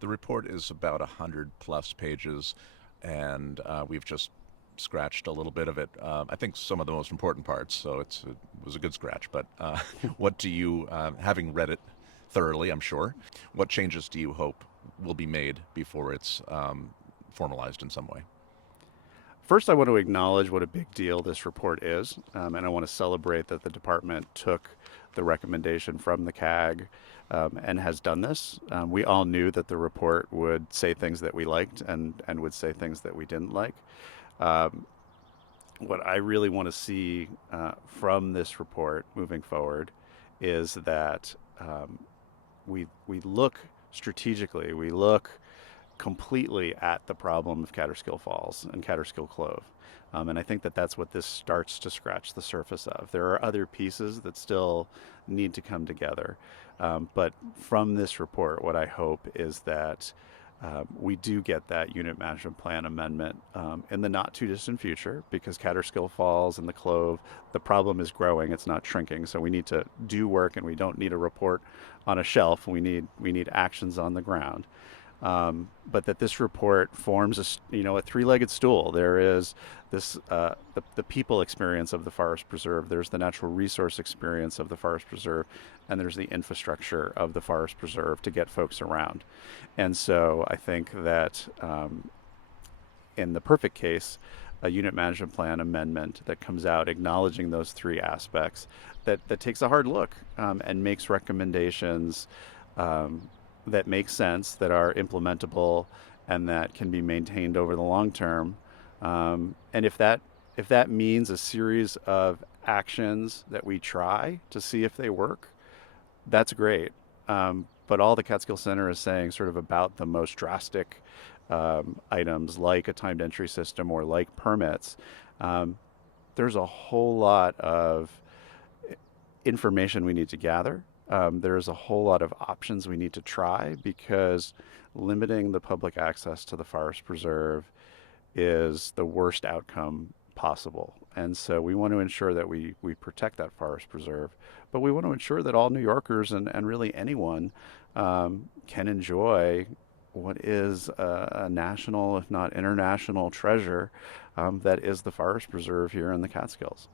The report is about 100 plus pages, and we've just scratched a little bit of it. I think some of the most important parts, so it was a good scratch. But what do you, having read it thoroughly, I'm sure, what changes do you hope will be made before it's formalized in some way? First, I want to acknowledge what a big deal this report is, and I want to celebrate that the department took the recommendation from the CAG and has done this. We all knew that the report would say things that we liked and would say things that we didn't like. Um, what I really want to see from this report moving forward is that we look strategically, we look completely at the problem of Kaaterskill Falls and Kaaterskill Clove. And I think that that's what this starts to scratch the surface of. There are other pieces that still need to come together. But from this report, what I hope is that we do get that unit management plan amendment in the not too distant future, because Kaaterskill Falls and the Clove, the problem is growing, it's not shrinking. So we need to do work, and we don't need a report on a shelf. We need actions on the ground. But that this report forms a three-legged stool. There is this the people experience of the forest preserve. There's the natural resource experience of the forest preserve, and there's the infrastructure of the forest preserve to get folks around. And so I think that in the perfect case, a unit management plan amendment that comes out acknowledging those three aspects, that takes a hard look and makes recommendations. That make sense, that are implementable, and that can be maintained over the long term. And if that means a series of actions that we try to see if they work, that's great. But all the Catskill Center is saying, sort of about the most drastic items, like a timed entry system or like permits, there's a whole lot of information we need to gather. There's a whole lot of options we need to try, because limiting the public access to the forest preserve is the worst outcome possible. And so we want to ensure that we protect that forest preserve, but we want to ensure that all New Yorkers and really anyone can enjoy what is a national, if not international, treasure that is the forest preserve here in the Catskills.